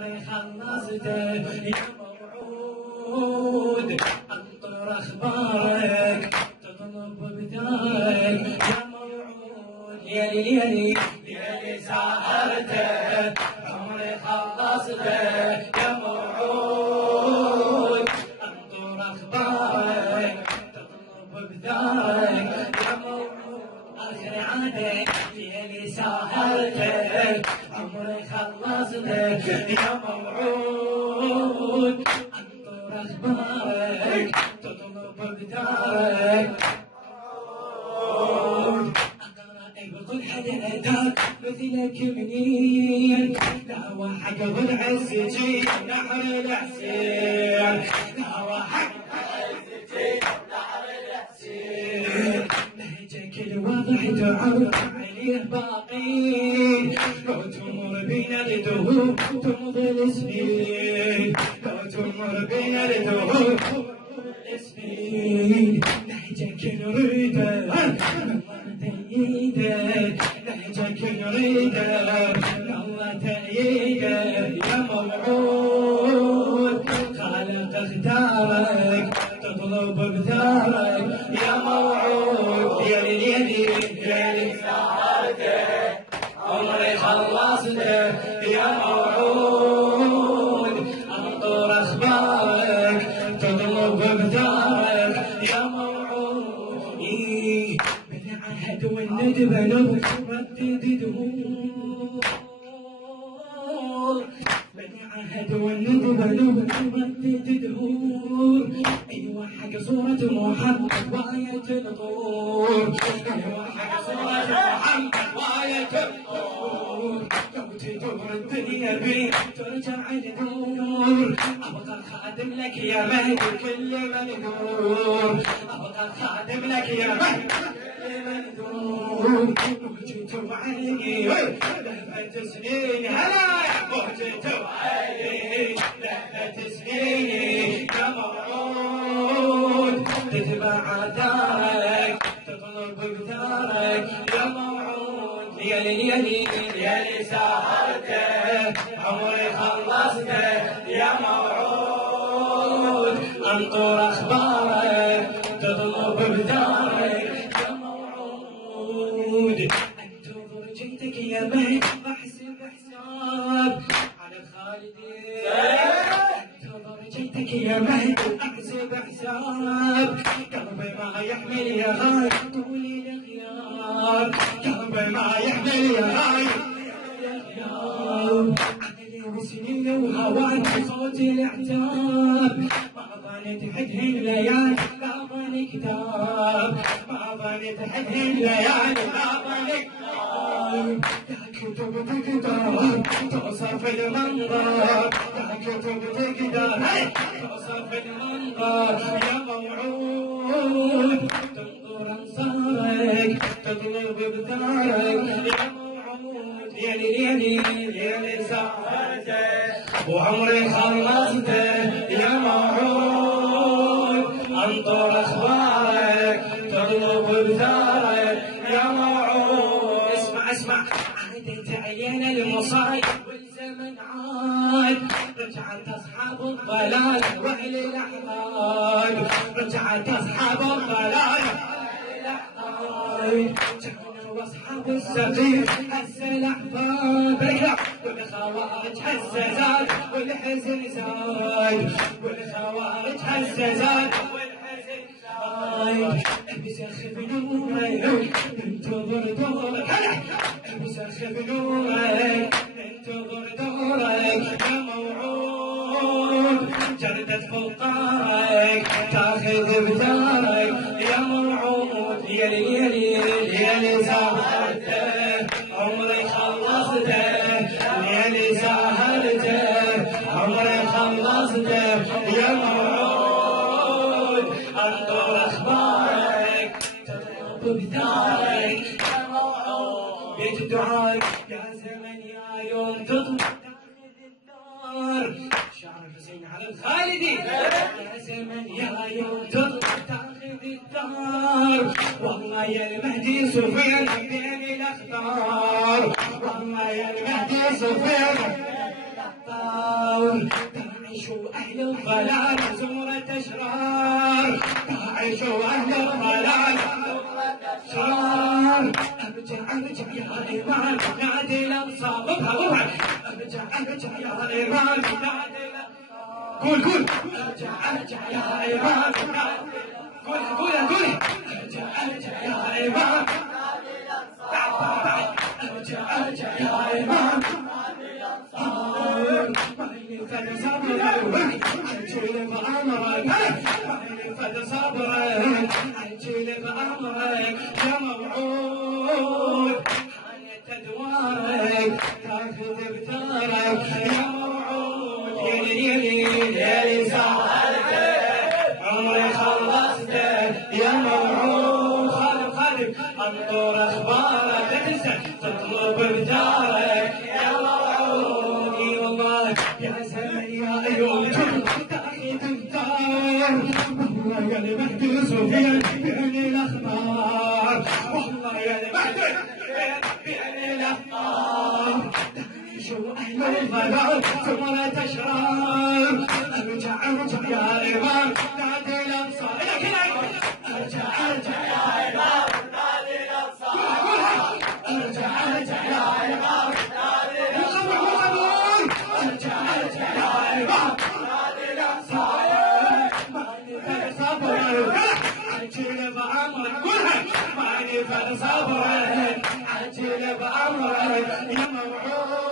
عمري خلصته يا موعود انطر اخبارك تطلب بدارك يا موعود ليلي ليلي ليلي سهرته عمري خلصته يا موعود انطر اخبارك تطلب بدارك يا موعود اخر عادك ليلي سهرته عمري خلصتك يا موعود انطر اخبارك تطلب بدارك بكل حدا اتاك مثلك منين دعوة حق العز جي نحر الحسين دعوة حق العز جي نحر الحسين نهجك الواضح تعرف عليه باقي لو تمر بينا الدهور تمضي السنين لو تمر بينا الدهور السنين نهجك نريده تأييدك نهجك نريده الله تأييدك يا موعود خالق اختارك تطلب بثارك يا موعود يلي يلي يلي سهرتك عمري خلصتك يا موعود انطر اخبارك تطلب بثارك يا موعود بالعهد والندب نردد دهور بالعهد والندب نردد دهور ايوه حق صورة محمد وآية الطور ايوه حق صورة محمد وآية الطور لو تدور الدنيا بي ترجع الدور ابقى خادم لك يا مهدي كل من يدور ابقى خادم لك يا مهدي وجيت وعلي لهفة سنين هلا وجيت وعلي لهفة سنين يا موعود تتبع دارك تطلب بثارك يا موعود يلي يلي يلي سهرته عمري خلصته يا موعود انطر اخبارك تطلب بثارك انتظر جيتك يا مهد احسب حساب على خالدي انتظر جيتك يا مهد احسب حساب قلبي ما يحمل يا غايب طولي الغياب قلبي ما يحمل يا غايب عقلي وسنين وهواك صوت الاعتاب ما ظنيت حدهن ليالي لا ظني كتاب ما ظنيت حدهن ليالي لا ظني كتاب يا كتب تقدر توصف المنظر يا كتب تقدر توصف المنظر يا موعود تنظر انصارك تطلب بثارك يا موعود يلي يلي يلي سهرته وعمري خلصته يا موعود انطر اخبارك تطلب بثارك يا موعود اسمع اسمع عادت عيان المصايب والزمن عاد رجعت اصحاب الضلال واهل الاحضان رجعت اصحاب الضلال واهل الاحضان واصحاب السقيم هسه الاحباب والخوارج هسه زاد والحزن زاد والخوارج هسه زاد والحزن زاد بسخف نورك ننتظر دورك بسخف نورك ننتظر دورك يا موعود جردة فوقارك تاخذ بثارك يا موعود يلي يلي يلي سهرته عمري خلصته يلي سهرته عمري خلصته يا موعود انطر اخبارك تطلب بثارك يا موعود بيت دعاك يا زمن يا يوم تطلب الدار شعر الحسين على الخالدي يا زمن يا يوم تطلب تاخذ الدار والله يا المهدي سفيان بين الاخطار والله يا المهدي سفيان بين الاخطار داعشوا أهل الضلال زمرة أشرار، داعشوا أهل الضلال أشرار. أرجع يا إمام نادي الأنصار، أرجع يا إمام نادي الأنصار. قول أرجع يا إمام قول أرجع يا إمام أرجع يا إمام فد صبرك أجيل بأمرك، فد صبرك أجيل بأمرك يا موعود حانت أدوارك تاخذ بثارك يا موعود. يلي سهرتك عمري خلصتك يا موعود. خالد انطر اخبارك لا تنسى تطلب بدارك يا موعود. اي والله يا زمن يا ايوب تاخذ الدار، والله يا المهدي سفيان بعني الاخبار، والله يا المهدي بعني الاخبار. داعشوا اهل الضلال زمرة اشرار، ارجع يا امام نادي الانصار. ارجع يا امام نادي الانصار، ارجع يا امام نادي الانصار، ارجع يا امام نادي الانصار. ماني فد صبرك عجل بامرك، ماني فد صبرك عجل بامرك يا موعود.